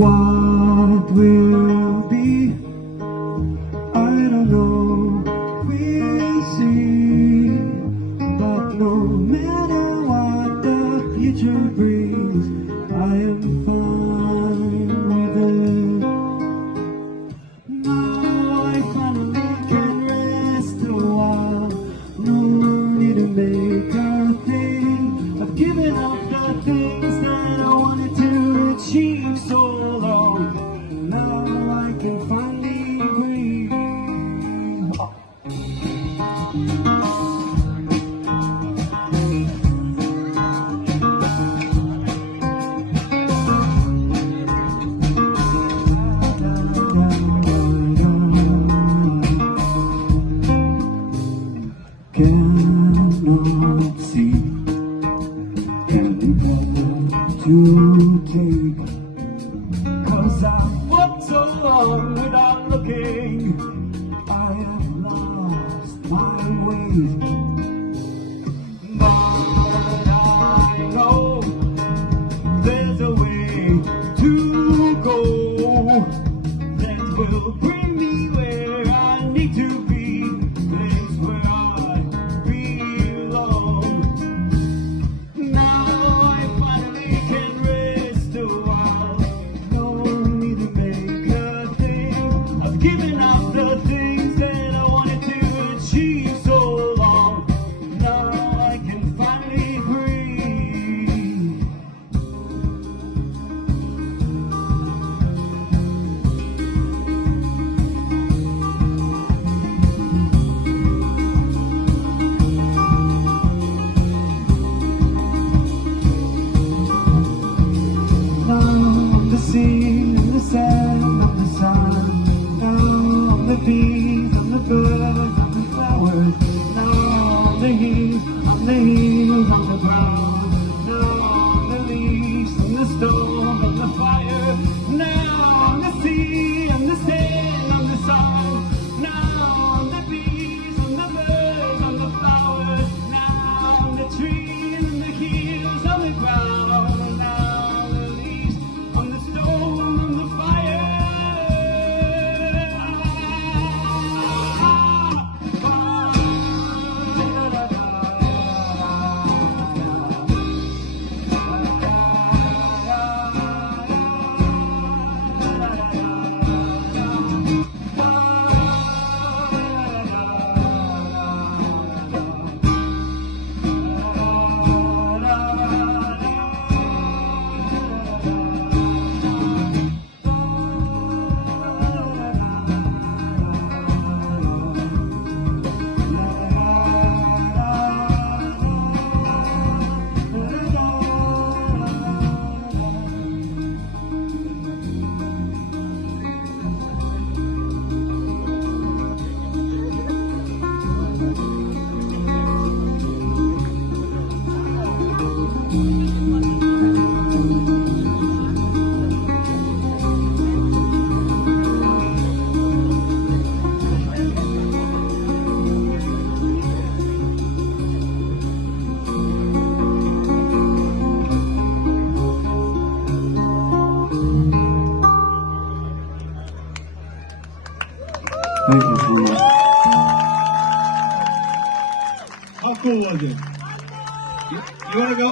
What will be, I don't know, we'll see. But no matter what the future brings, I am fine with it. Now I finally can rest a while. No need to make a thing. I've given up the things that I wanted to achieve so long. Now I can finally breathe. Cannot see any better to take, 'cause I walked so long without looking. I have lost my way, but I know there's a way to go that will bring me where I need to be, place where I belong. Now I finally can rest a while. No need to make a thing. I've given up the things that I wanted to achieve so long. Now I can finally breathe. The sea, the sand, and the sun. Now the bees, and the birds, and the flowers. Now the heat, and the heat, on the ground. Now the leaves, and the storm, and the fire. Now the sea, and the sand, and the sun. Now the bees, and the birds, and the flowers. Now the trees, and the hills, on the ground. Now the leaves, on the stone, on the fire. Thank you so much. How cool was it? You want to go?